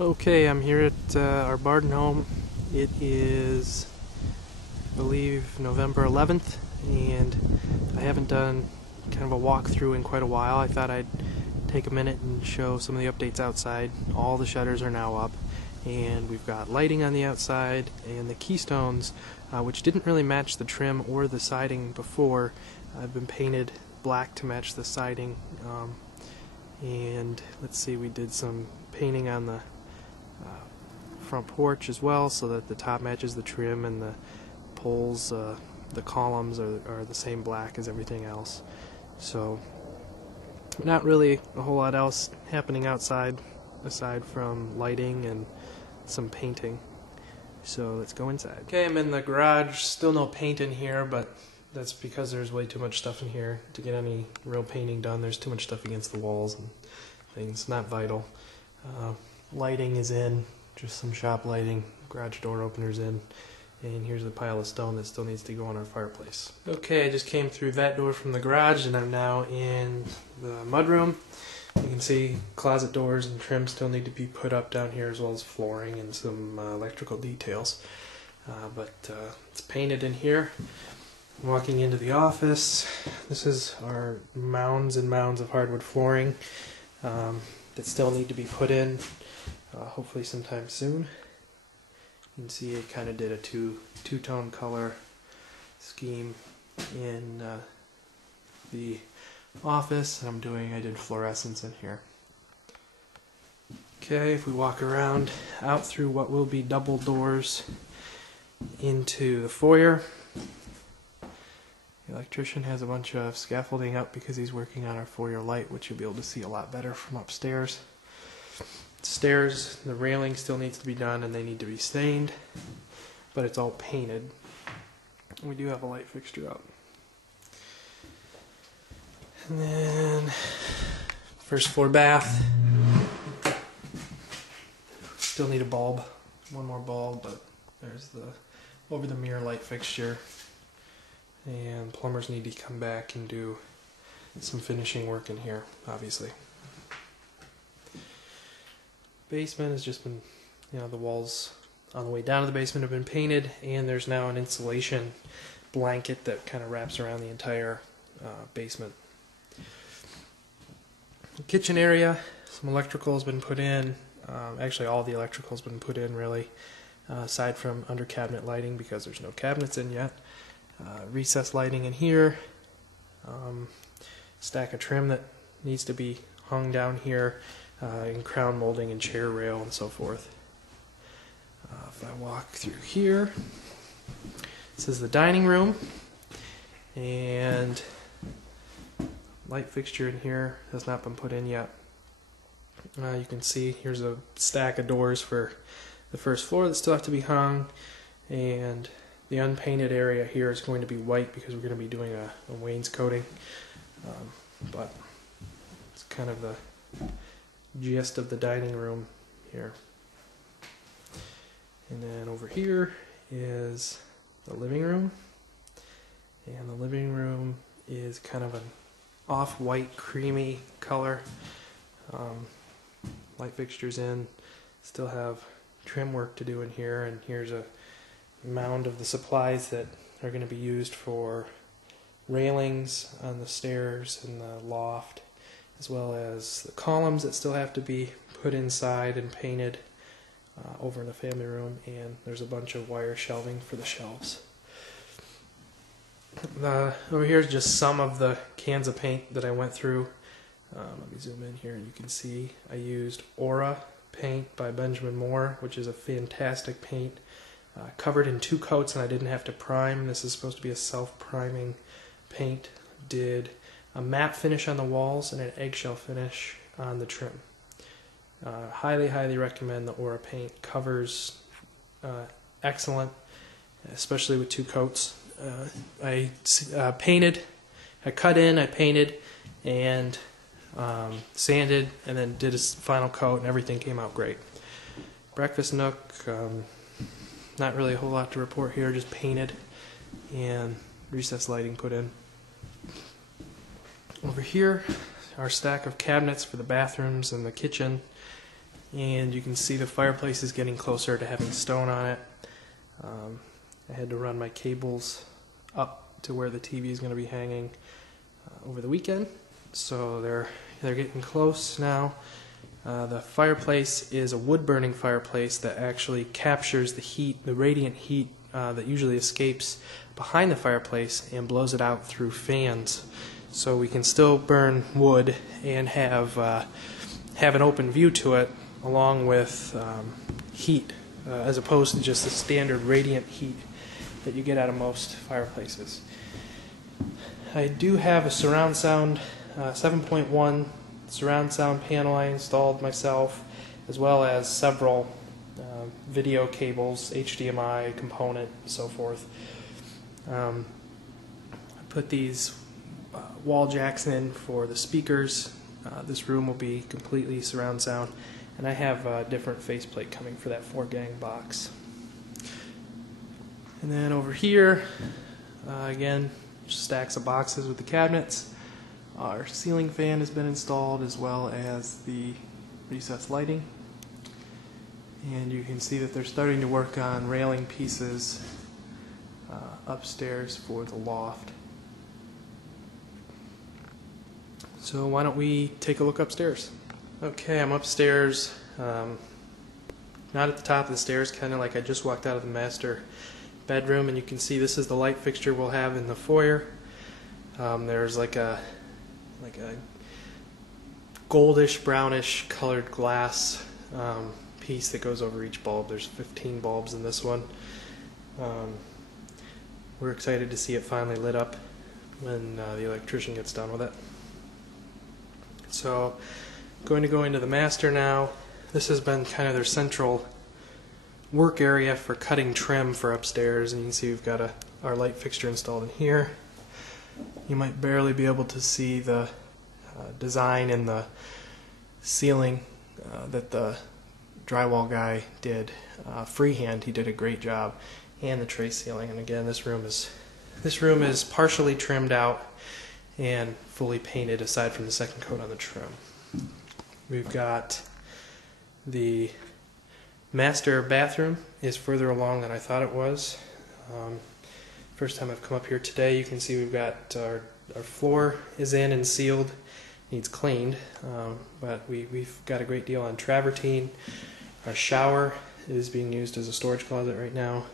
Okay, I'm here at our Barden home. It is, I believe, November 11th, and I haven't done kind of a walkthrough in quite a while. I thought I'd take a minute and show some of the updates outside. All the shutters are now up, and we've got lighting on the outside, and the keystones, which didn't really match the trim or the siding before, have been painted black to match the siding. And let's see, we did some painting on the front porch as well, so that the top matches the trim, and the poles, the columns are the same black as everything else. So not really a whole lot else happening outside aside from lighting and some painting. So let's go inside. Okay, I'm in the garage. Still no paint in here, but that's because there's way too much stuff in here to get any real painting done. There's too much stuff against the walls and things. Not vital. Lighting is in, just some shop lighting. Garage door openers in. And here's a pile of stone that still needs to go on our fireplace. Okay, I just came through that door from the garage, and I'm now in the mudroom. You can see closet doors and trim still need to be put up down here, as well as flooring and some electrical details. But it's painted in here. I'm walking into the office. This is our mounds and mounds of hardwood flooring that still need to be put in, hopefully sometime soon. You can see it kind of did a two-tone color scheme in the office. I did fluorescence in here. Okay, if we walk around out through what will be double doors into the foyer. The electrician has a bunch of scaffolding up because he's working on our foyer light, which you'll be able to see a lot better from upstairs. Stairs, the railing still needs to be done, and they need to be stained, but it's all painted. We do have a light fixture up. And then first floor bath. Still need a bulb, one more bulb, but there's the over the mirror light fixture. And plumbers need to come back and do some finishing work in here, obviously. Basement has just been, the walls on the way down to the basement have been painted, and there's now an insulation blanket that kind of wraps around the entire basement. The kitchen area, some electrical has been put in. Actually, all the electrical has been put in, really, aside from under cabinet lighting because there's no cabinets in yet. Recessed lighting in here. Stack of trim that needs to be hung down here. In crown molding and chair rail and so forth. If I walk through here, this is the dining room, and light fixture in here has not been put in yet. You can see here's a stack of doors for the first floor that still have to be hung, and the unpainted area here is going to be white because we're going to be doing a wainscoting, but it's kind of the gist of the dining room here. And then over here is the living room, and the living room is kind of an off-white creamy color. Light fixtures in, still have trim work to do in here, and here's a mound of the supplies that are going to be used for railings on the stairs and the loft, as well as the columns that still have to be put inside and painted over in the family room, and there's a bunch of wire shelving for the shelves. Over here is just some of the cans of paint that I went through. Let me zoom in here and you can see I used Aura paint by Benjamin Moore, which is a fantastic paint. Covered in 2 coats, and I didn't have to prime. This is supposed to be a self-priming paint. Did a matte finish on the walls and an eggshell finish on the trim. Highly recommend the Aura paint. Covers excellent, especially with 2 coats. I painted, I cut in, I painted, and sanded, and then did a final coat, and everything came out great. Breakfast nook, not really a whole lot to report here, just painted and recessed lighting put in. Over here, our stack of cabinets for the bathrooms and the kitchen. and you can see the fireplace is getting closer to having stone on it. I had to run my cables up to where the TV is going to be hanging over the weekend, so they're getting close now. The fireplace is a wood-burning fireplace that actually captures the heat, the radiant heat that usually escapes behind the fireplace, and blows it out through fans. So we can still burn wood and have an open view to it, along with heat, as opposed to just the standard radiant heat that you get out of most fireplaces. I do have a surround sound 7.1 surround sound panel I installed myself, as well as several video cables, HDMI component, and so forth. I put these wall jacks in for the speakers. This room will be completely surround sound, and I have a different faceplate coming for that 4-gang box. And then over here, again, stacks of boxes with the cabinets. Our ceiling fan has been installed, as well as the recessed lighting. And you can see that they're starting to work on railing pieces upstairs for the loft. So why don't we take a look upstairs? Okay, I'm upstairs, not at the top of the stairs, kind of like I just walked out of the master bedroom, and you can see this is the light fixture we'll have in the foyer. There's like a goldish brownish colored glass piece that goes over each bulb. There's 15 bulbs in this one. We're excited to see it finally lit up when the electrician gets done with it. So going to go into the master now. This has been kind of their central work area for cutting trim for upstairs, and you can see we've got our light fixture installed in here. You might barely be able to see the design in the ceiling that the drywall guy did freehand. He did a great job, and the tray ceiling. And again, this room is partially trimmed out and fully painted, aside from the second coat on the trim. We've got the master bathroom is further along than I thought it was. First time I've come up here today, you can see we've got our floor is in and sealed, needs cleaned, but we've got a great deal on travertine. Our shower is being used as a storage closet right now,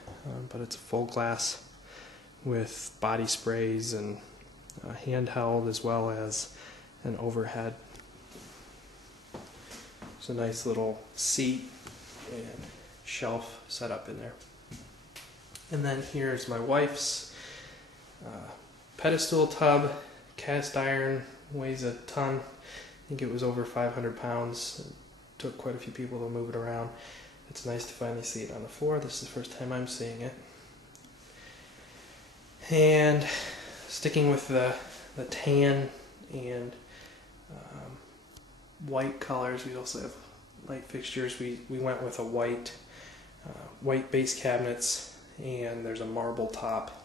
but it's a full glass with body sprays and handheld, as well as an overhead. It's a nice little seat and shelf set up in there. And then here's my wife's pedestal tub, cast iron, weighs a ton. I think it was over 500 pounds. It took quite a few people to move it around. It's nice to finally see it on the floor. This is the first time I'm seeing it. And sticking with the tan and white colors, we also have light fixtures. We went with a white base cabinets, and there's a marble top,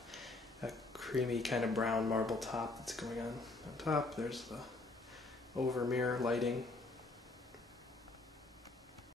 a creamy kind of brown marble top that's going on top. There's the over mirror lighting